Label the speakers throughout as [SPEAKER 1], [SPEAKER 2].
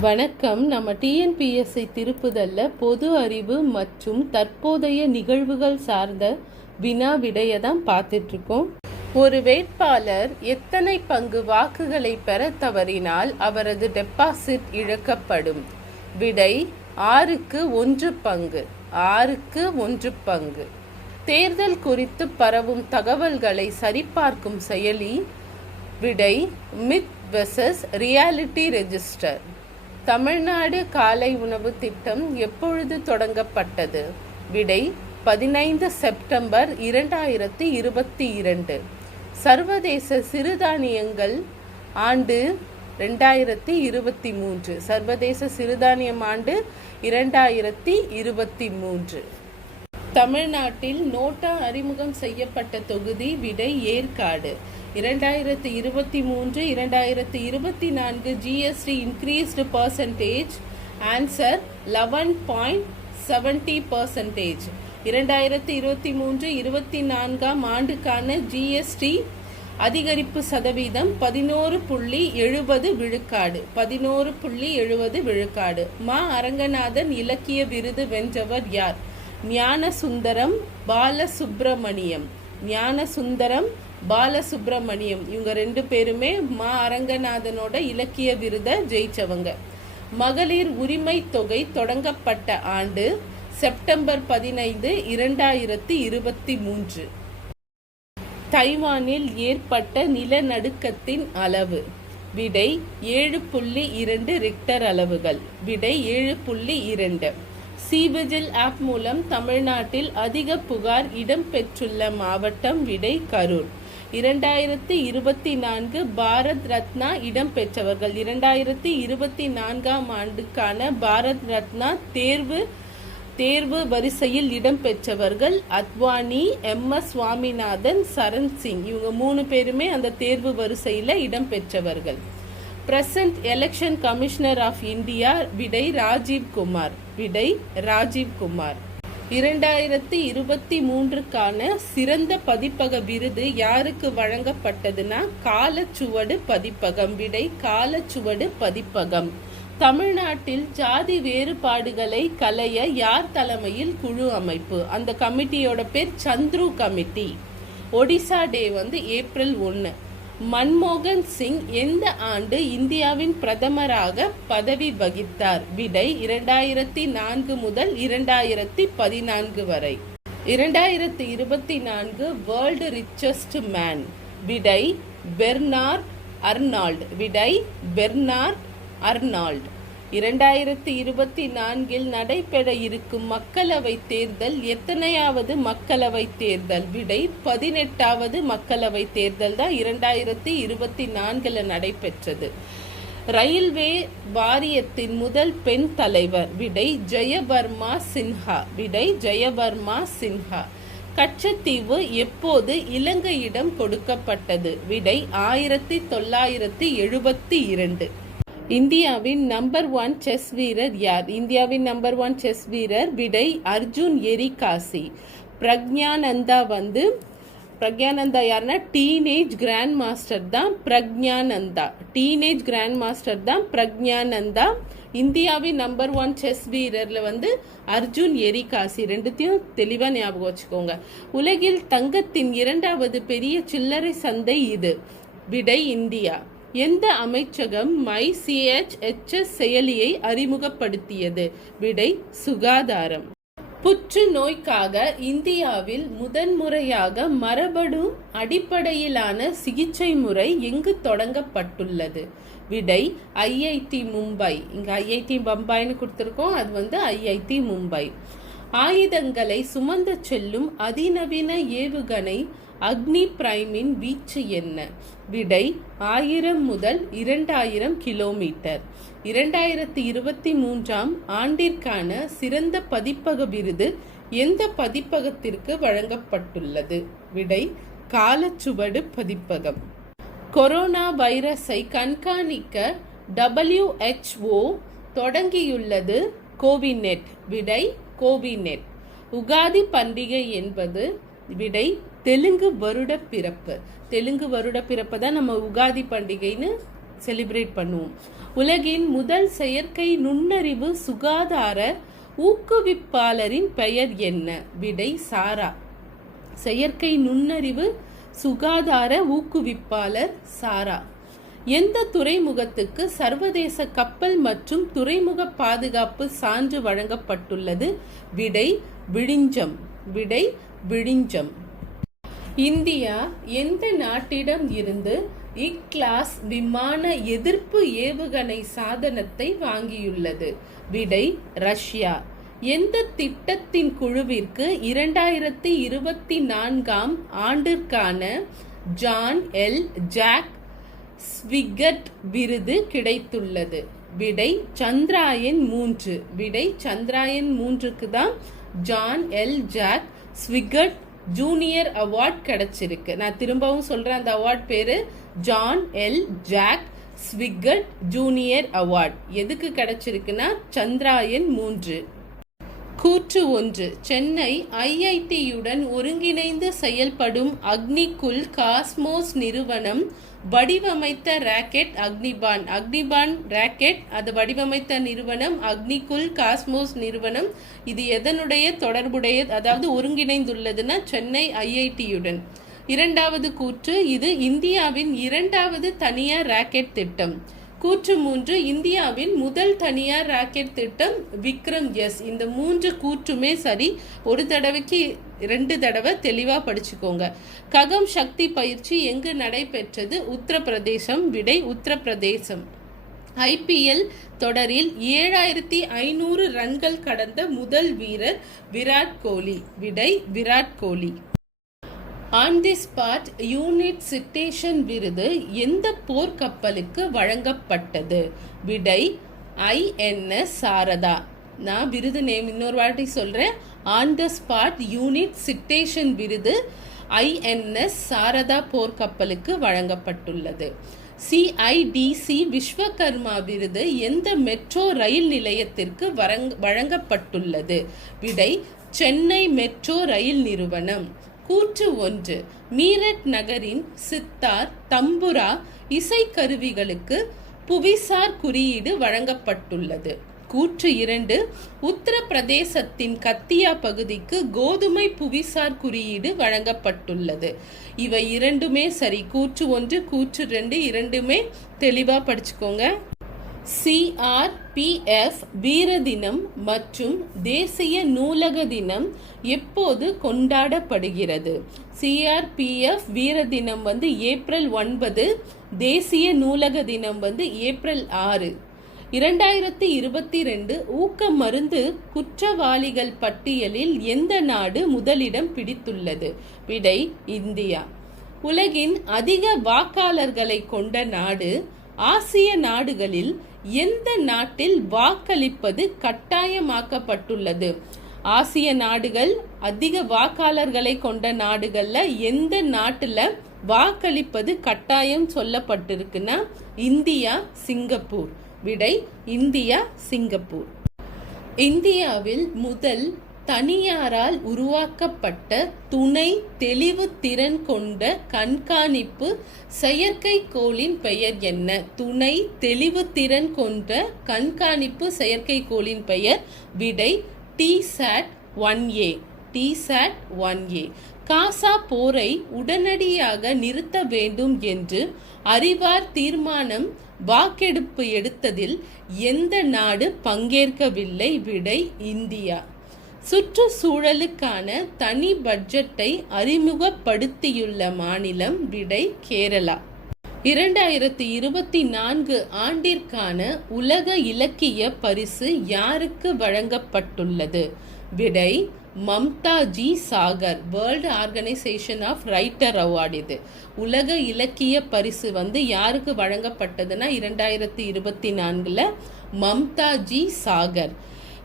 [SPEAKER 1] வணக்கம். நம்ம டிஎன்பிஎஸ்சி திருப்புதல்ல பொது அறிவு மற்றும் தற்போதைய நிகழ்வுகள் சார்ந்த வினா விடைய தான் பார்த்துட்டு இருக்கோம். ஒரு வேட்பாளர் எத்தனை பங்கு வாக்குகளை பெற தவறினால் அவரது டெபாசிட் இழக்கப்படும்? விடை ஆறுக்கு ஒன்று பங்கு ஆறுக்கு ஒன்று பங்கு. தேர்தல் குறித்து பரவும் தகவல்களை சரிபார்க்கும் செயலி விடை myth versus reality register Tamil Nadu காலை உணவு திட்டம் எப்பொழுது தொடங்கப்பட்டது? விடை பதினைந்து செப்டம்பர் இரண்டாயிரத்தி இருபத்தி இரண்டு. சர்வதேச சிறுதானியங்கள் ஆண்டு ரெண்டாயிரத்தி இருபத்தி மூன்று. சர்வதேச சிறுதானியம் ஆண்டு இரண்டாயிரத்தி இருபத்தி மூன்று. தமிழ்நாட்டில் நோட்டா அறிமுகம் செய்யப்பட்ட தொகுதி விடை ஏற்காடு. இரண்டாயிரத்தி இருபத்தி மூன்று இரண்டாயிரத்தி இருபத்தி நான்கு GST increased percentage answer eleven point seventy percentage இரண்டாயிரத்தி இருபத்தி மூன்று இருபத்தி நான்காம் ஆண்டுக்கான ஜிஎஸ்டி அதிகரிப்பு சதவீதம் பதினோரு புள்ளி எழுபது விழுக்காடு. பதினோரு புள்ளி எழுபது விழுக்காடு. மா அரங்கநாதன் இலக்கிய விருது வென்றவர் யார்? ஞானசுந்தரம் பாலசுப்பிரமணியம் ஞானசுந்தரம் பாலசுப்பிரமணியம் இவங்க ரெண்டு பேருமே மா அரங்கநாதனோட இலக்கிய விருதை ஜெயிச்சவங்க. மகளிர் உரிமை தொகை தொடங்கப்பட்ட ஆண்டு செப்டம்பர் பதினைந்து இரண்டாயிரத்தி இருபத்தி மூன்று. தைவானில் ஏற்பட்ட நிலநடுக்கத்தின் அளவு. விடை ஏழு புள்ளி இரண்டு ரிக்டர் அளவுகள். விடை ஏழு புள்ளி இரண்டு. சிவிஜில் ஆப் மூலம் தமிழ்நாட்டில் அதிக புகார் இடம்பெற்றுள்ள மாவட்டம் விடை கரூர். இரண்டாயிரத்தி இருபத்தி நான்கு பாரத் ரத்னா இடம்பெற்றவர்கள். இரண்டாயிரத்தி இருபத்தி நான்காம் ஆண்டுக்கான பாரத் ரத்னா தேர்வு தேர்வு வரிசையில் இடம்பெற்றவர்கள் அத்வானி எம். எஸ். சுவாமிநாதன் சரண் சிங். இவங்க மூணு பேருமே அந்த தேர்வு வரிசையில் இடம்பெற்றவர்கள். Present election commissioner of India விடை ராஜீவ் குமார் விடை ராஜீவ் குமார் இரண்டாயிரத்தி இருபத்தி மூன்றுக்கான சிறந்த பதிப்பக விருது யாருக்கு வழங்கப்பட்டதுன்னா காலச்சுவடு பதிப்பகம். விடை காலச்சுவடு பதிப்பகம். தமிழ்நாட்டில் ஜாதி வேறுபாடுகளை களைய யார் தலைமையில் குழு அமைப்பு? அந்த கமிட்டியோட பேர் சந்துரு கமிட்டி. ஒடிசா டே வந்து ஏப்ரல் ஒன்று மன்மோகன் சிங் எந்த ஆண்டு இந்தியாவின் பிரதமராக பதவி வகித்தார்? விடை இரண்டாயிரத்தி நான்கு முதல் இரண்டாயிரத்தி பதினான்கு வரை. இரண்டாயிரத்தி இருபத்தி நான்கு வேர்ல்டு ரிச்சஸ்ட் மேன் விடை பெர்னார்ட் அர்னால்ட். விடை பெர்னார்ட் அர்னால்ட். இரண்டாயிரத்தி இருபத்தி நான்கில் நடைபெற இருக்கும் மக்களவை தேர்தல் எத்தனையாவது மக்களவை தேர்தல்? விடை பதினெட்டாவது மக்களவை தேர்தல் தான் இரண்டாயிரத்தி இருபத்தி நான்கில் நடைபெற்றது. ரயில்வே வாரியத்தின் முதல் பெண் தலைவர் விடை ஜெயவர்மா சின்ஹா. விடை ஜெயவர்மா சின்ஹா. கச்சத்தீவு எப்போது இலங்கையிடம் கொடுக்கப்பட்டது? விடை ஆயிரத்தி தொள்ளாயிரத்தி எழுபத்தி இரண்டு. இந்தியாவின் நம்பர் ஒன் செஸ் வீரர் யார்? இந்தியாவின் நம்பர் ஒன் செஸ் வீரர் விடை அர்ஜுன் எரிகாசி. பிரக்ஞானந்தா வந்து பிரக்ஞானந்தா யாருன்னா டீனேஜ் கிராண்ட் மாஸ்டர் தான் பிரக்ஞானந்தா. டீனேஜ் கிராண்ட் மாஸ்டர் தான் பிரக்ஞானந்தா. இந்தியாவின் நம்பர் ஒன் செஸ் வீரரில் வந்து அர்ஜுன் எரிகாசி. ரெண்டுத்தையும் தெளிவாக ஞாபகம் வச்சுக்கோங்க. உலகில் தங்கத்தின் இரண்டாவது பெரிய சில்லறை சந்தை இது. விடை இந்தியா. எந்த அமைச்சகம் மை சிஎச்எச்எஸ் செயலியை அறிமுகப்படுத்தியது? விடை சுகாதாரம். புற்றுநோய்க்காக இந்தியாவில் முதன்முறையாக மரபணு அடிப்படையிலான சிகிச்சை முறை எங்கு தொடங்கப்பட்டுள்ளது? விடை ஐஐடி மும்பை. இங்க ஐஐடி பம்பாய்னு கொடுத்துருக்கோம். அது வந்து ஐஐடி மும்பை. ஆயுதங்களை சுமந்து செல்லும் அதிநவீன ஏவுகணை அக்னி பிரைமின் வீச்சு என்ன? விடை ஆயிரம் முதல் இரண்டாயிரம் கிலோமீட்டர். இரண்டாயிரத்தி இருபத்தி மூன்றாம் ஆண்டிற்கான சிறந்த பதிப்பக விருது எந்த பதிப்பகத்திற்கு வழங்கப்பட்டுள்ளது? விடை காலச்சுவடு பதிப்பகம். கொரோனா வைரஸை கண்காணிக்க டபிள்யூஹெச்ஓ தொடங்கியுள்ளது கோவிநெட். விடை கோவிநெட். உகாதி பண்டிகை என்பது விடை தெலுங்கு வருட பிறப்பு தெலுங்கு வருட பிறப்பை தான் நம்ம உகாதி பண்டிகைன்னு செலிப்ரேட் பண்ணுவோம். உலகின் முதல் செயற்கை நுண்ணறிவு சுகாதார ஊக்குவிப்பாளரின் பெயர் என்ன? விடை சாரா. செயற்கை நுண்ணறிவு சுகாதார ஊக்குவிப்பாளர் சாரா. எந்த துறைமுகத்துக்கு சர்வதேச கப்பல் மற்றும் துறைமுக பாதுகாப்பு சான்று வழங்கப்பட்டுள்ளது? விடை விழிஞ்சம். விடை விழிஞ்சம். இந்தியா எந்த நாட்டிடம் இருந்து இக்லாஸ் விமான எதிர்ப்பு ஏவுகணை சாதனத்தை வாங்கியுள்ளது? விடை ரஷ்யா. எந்த திட்டத்தின் குழுவிற்கு இரண்டாயிரத்தி இருபத்தி நான்காம் ஆண்டிற்கான ஜான் எல். ஜாக் ஸ்விகட் விருது கிடைத்துள்ளது. விடை சந்திராயன் மூன்று. விடை சந்திராயன் மூன்றுக்கு தான் John L. Jack Swigert junior award கிடைச்சிருக்கு. நான் திரும்பவும் சொல்றேன் அந்த அவார்ட் பேரு John L Jack Swigert junior award எதுக்கு கிடைச்சிருக்குன்னா சந்திராயன் மூன்று. கூற்று ஒன்று. சென்னை ஐஐடியுடன் ஒருங்கிணைந்து செயல்படும் அக்னிகுல் காஸ்மோஸ் நிறுவனம் வடிவமைத்த ராக்கெட் அக்னிபான். அக்னிபான் ராக்கெட் அது வடிவமைத்த நிறுவனம் அக்னிகுல் காஸ்மோஸ் நிறுவனம். இது எதனுடைய தொடர்புடைய அதாவது ஒருங்கிணைந்துள்ளதுன்னா சென்னை ஐஐடியுடன். இரண்டாவது கூற்று இது இந்தியாவின் இரண்டாவது தனியார் ராக்கெட் திட்டம். கூற்று மூன்று இந்தியாவின் முதல் தனியார் ராக்கெட் திட்டம் விக்ரம் எஸ். இந்த மூன்று கூற்றுமே சரி ஒரு தடவைக்கு ரெண்டு தடவை தெளிவாக படிச்சுக்கோங்க. ககம் சக்தி பயிற்சி எங்கு நடைபெற்றது? உத்தரப்பிரதேசம். விடை உத்தரப்பிரதேசம். ஐபிஎல் தொடரில் ஏழாயிரத்தி ஐநூறு ரன்கள் கடந்த முதல் வீரர் விராட் கோலி. விடை Virat Kohli. On the spot unit citation விருது எந்த போர்க்கப்பலுக்கு வழங்கப்பட்டது? விடை ஐஎன்எஸ் சாரதா. நான் விருது நேம் இன்னொரு வாட்டி சொல்கிறேன் on the spot unit citation விருது ஐஎன்எஸ் சாரதா போர்க்கப்பலுக்கு வழங்கப்பட்டுள்ளது. சிஐடிசி விஸ்வகர்மா விருது எந்த மெட்ரோ ரயில் நிலையத்திற்கு வழங்கப்பட்டுள்ளது? விடை சென்னை மெட்ரோ ரயில் நிறுவனம். கூற்று ஒன்று. மீரட் நகரின் சித்தார் தம்புரா இசைக்கருவிகளுக்கு புவிசார் குறியீடு வழங்கப்பட்டுள்ளது. கூற்று இரண்டு. உத்தரப்பிரதேசத்தின் கத்தியா பகுதிக்கு கோதுமை புவிசார் குறியீடு வழங்கப்பட்டுள்ளது. இவை இரண்டுமே சரி. கூற்று ஒன்று கூற்று ரெண்டு இரண்டுமே தெளிவாக படிச்சுக்கோங்க. சிஆர்பிஎஃப் வீர தினம் மற்றும் தேசிய நூலக தினம் எப்போது கொண்டாடப்படுகிறது? சிஆர்பிஎஃப் வீர தினம் வந்து ஏப்ரல் ஒன்பது தேசிய நூலக தினம் வந்து ஏப்ரல் ஆறு. இரண்டாயிரத்தி இருபத்தி ரெண்டு ஊக்க மருந்து குற்றவாளிகள் பட்டியலில் எந்த நாடு முதலிடம் பிடித்துள்ளது? விடை இந்தியா. உலகின் அதிக வாக்காளர்களை கொண்ட நாடு ஆசிய நாடுகளில் எந்த நாட்டில் வாக்களிப்பது கட்டாயமாக்கப்பட்டுள்ளது? ஆசிய நாடுகள் அதிக வாக்காளர்களை கொண்ட நாடுகள்ல எந்த நாட்டுல வாக்களிப்பது கட்டாயம் சொல்லப்பட்டிருக்குன்னா இந்தியா சிங்கப்பூர். விடை இந்தியா சிங்கப்பூர். இந்தியாவில் முதல் தனியாரால் உருவாக்கப்பட்ட துணை தெளிவு திறன் கொண்ட கண்காணிப்பு செயற்கைக்கோளின் பெயர் என்ன? துணை தெளிவு திறன் கொண்ட கண்காணிப்பு செயற்கைக்கோளின் பெயர் விடை டிசாட் ஒன் ஏ டிசாட் ஒன் ஏ காசா போரை உடனடியாக நிறுத்த வேண்டும் என்று அறிவார் தீர்மானம் வாக்கெடுப்பு எடுத்ததில் எந்த நாடு பங்கேற்கவில்லை? விடை இந்தியா. சுற்றுச்சூழலுக்கான தனி பட்ஜெட்டை அறிமுகப்படுத்தியுள்ள மாநிலம் விடை கேரளா. இரண்டாயிரத்தி இருபத்தி நான்கு ஆண்டிற்கான உலக இலக்கிய பரிசு யாருக்கு வழங்கப்பட்டுள்ளது? விடை Mamta G Sagar world organisation of writer award இது. உலக இலக்கிய பரிசு வந்து யாருக்கு வழங்கப்பட்டதுன்னா இரண்டாயிரத்தி இருபத்தி நான்கில் Mamta G Sagar.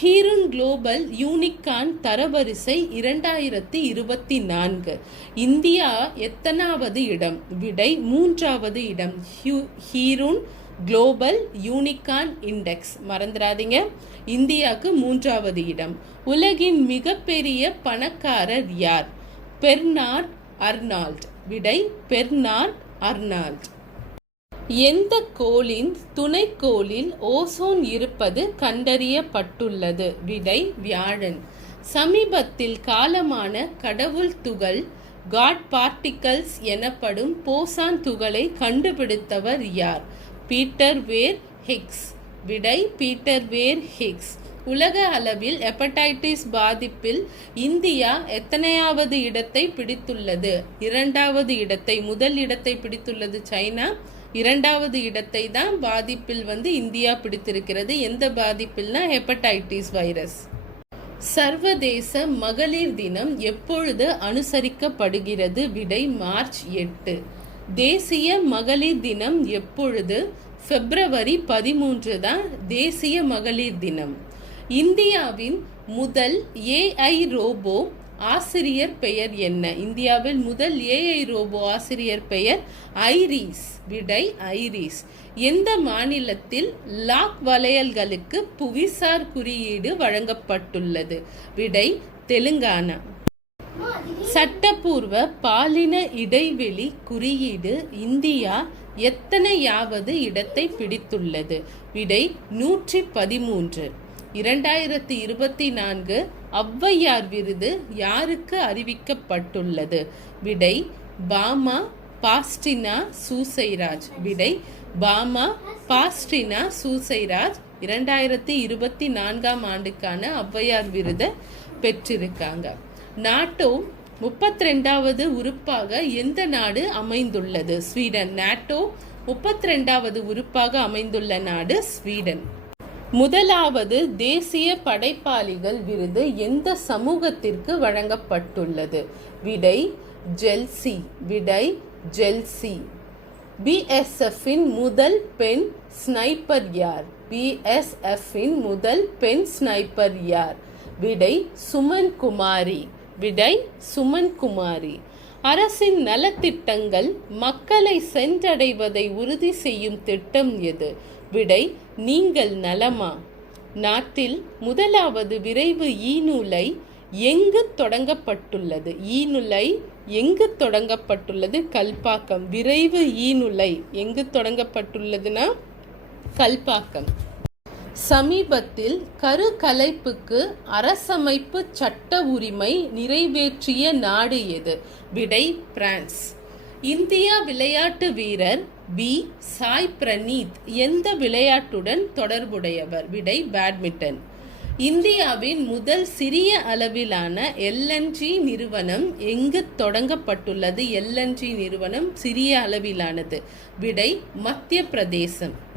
[SPEAKER 1] Hurun global unicorn தரவரிசை இரண்டாயிரத்தி இருபத்தி நான்கு. இந்தியா எத்தனாவது இடம்? விடை மூன்றாவது இடம். ஹியூ ஹீரூன் குளோபல் யூனிகான் இண்டெக்ஸ். மறந்துடாதீங்க. இந்தியாவுக்கு மூன்றாவது இடம். உலகின் மிகப்பெரிய பணக்காரர் யார்? Bernard Arnault. விடை பெர்னார்ட் அர்னால்ட். எந்த கோளின் துணைக்கோளில் ஓசோன் இருப்பது கண்டறியப்பட்டுள்ளது? விடை வியாழன். சமீபத்தில் காலமான கடவுள் துகள் காட் பார்ட்டிகல்ஸ் எனப்படும் போசான் துகளை கண்டுபிடித்தவர் யார்? Peter Ware Higgs. விடை பீட்டர் வேர் ஹிக்ஸ். உலக அளவில் ஹெப்படைட்டிஸ் பாதிப்பில் இந்தியா எத்தனையாவது இடத்தை பிடித்துள்ளது? இரண்டாவது இடத்தை முதல் இடத்தை பிடித்துள்ளது சைனா. இரண்டாவது இடத்தை தான் பாதிப்பில் வந்து இந்தியா பிடித்திருக்கிறது. எந்த பாதிப்பில்னா ஹெப்படைட்டிஸ் வைரஸ். சர்வதேச மகளிர் தினம் எப்பொழுது அனுசரிக்கப்படுகிறது? விடை மார்ச் எட்டு. தேசிய மகளிர் தினம் எப்பொழுது? பிப்ரவரி பதிமூன்று தான் தேசிய மகளிர் தினம். இந்தியாவின் முதல் ஏஐ ரோபோ ஆசிரியர் பெயர் என்ன? இந்தியாவில் முதல் ஏஐ ரோபோ ஆசிரியர் பெயர் ஐரிஸ். விடை ஐரிஸ். எந்த மாநிலத்தில் லாக் வளையல்களுக்கு புவிசார் குறியீடு வழங்கப்பட்டுள்ளது? விடை தெலுங்கானா. சட்டப்பூர்வ பாலின இடைவெளி குறியீடு இந்தியா எத்தனையாவது இடத்தை பிடித்துள்ளது? விடை நூற்றி பதிமூன்று. இரண்டாயிரத்தி இருபத்தி நான்கு ஔவையார் விருது யாருக்கு அறிவிக்கப்பட்டுள்ளது? விடை பாமா பாஸ்டினா சூசைராஜ். விடை பாமா பாஸ்டினா சூசைராஜ் இரண்டாயிரத்தி இருபத்தி நான்காம் ஆண்டுக்கான ஔவையார் விருதை பெற்றிருக்காங்க. நாட்டோ முப்பத்தி ரெண்டாவது உறுப்பாக எந்த நாடு அமைந்துள்ளது? ஸ்வீடன். நாட்டோ முப்பத்தி ரெண்டாவது உறுப்பாக அமைந்துள்ள நாடு ஸ்வீடன். முதலாவது தேசிய படைப்பாளிகள் விருது எந்த சமூகத்திற்கு வழங்கப்பட்டுள்ளது? விடை ஜெல்சி. விடை ஜெல்சி. பிஎஸ்எஃப்பின் முதல் பெண் ஸ்னைப்பர் யார்? பிஎஸ்எஃப்பின் முதல் பெண் ஸ்னைப்பர் யார்? விடை சுமன் குமாரி. விடை சுமன் குமாரி. அரசின் நலத்திட்டங்கள் மக்களை சென்றடைவதை உறுதி செய்யும் திட்டம் எது? விடை நீங்கள் நலமா? நாட்டில் முதலாவது விரைவு ஈநூலை எங்கு தொடங்கப்பட்டுள்ளது? ஈநுலை எங்கு தொடங்கப்பட்டுள்ளது? கல்பாக்கம். விரைவு ஈநுலை எங்கு தொடங்கப்பட்டுள்ளதுன்னா கல்பாக்கம். சமீபத்தில் கரு கலைப்புக்கு அரசமைப்பு சட்ட உரிமை நிறைவேற்றிய நாடு எது? விடை பிரான்ஸ். இந்தியா விளையாட்டு வீரர் பி. சாய் பிரனீத் எந்த விளையாட்டுடன் தொடர்புடையவர்? விடை பேட்மிண்டன். இந்தியாவின் முதல் சிறிய அளவிலான எல்என்ஜி நிறுவனம் எங்கு தொடங்கப்பட்டுள்ளது? எல்என்ஜி நிறுவனம் சிறிய அளவிலானது. விடை மத்திய பிரதேசம்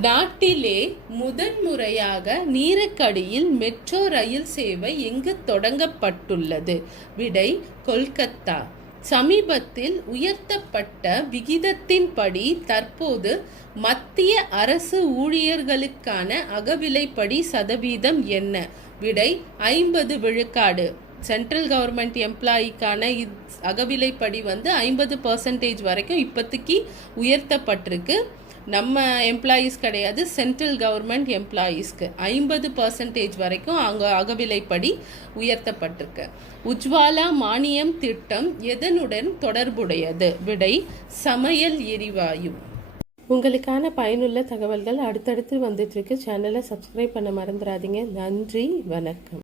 [SPEAKER 1] நாட்டிலே முதன்முறையாக நீருக்கடியில் மெட்ரோ ரயில் சேவை எங்கு தொடங்கப்பட்டுள்ளது? விடை கொல்கத்தா. சமீபத்தில் உயர்த்தப்பட்ட விகிதத்தின்படி தற்போது மத்திய அரசு ஊழியர்களுக்கான அகவிலைப்படி சதவீதம் என்ன? விடை ஐம்பது விழுக்காடு. சென்ட்ரல் கவர்மெண்ட் எம்ப்ளாயிக்கான அகவிலைப்படி வந்து ஐம்பது பர்சன்டேஜ் வரைக்கும் இப்போதைக்கு உயர்த்தப்பட்டிருக்கு. நம்ம எம்ப்ளாயீஸ் கிடையாது சென்ட்ரல் கவர்மெண்ட் எம்ப்ளாயீஸ்க்கு ஐம்பது பர்சன்டேஜ் வரைக்கும் அங்கே அகவிலைப்படி உயர்த்தப்பட்டிருக்கு. உஜ்வாலா மானியம் திட்டம் எதனுடன் தொடர்புடையது? விடை சமையல் எரிவாயு. உங்களுக்கான பயனுள்ள தகவல்கள் அடுத்தடுத்து வந்துட்டு இருக்கு. சேனலை சப்ஸ்கிரைப் பண்ண மறந்துடாதீங்க. நன்றி வணக்கம்.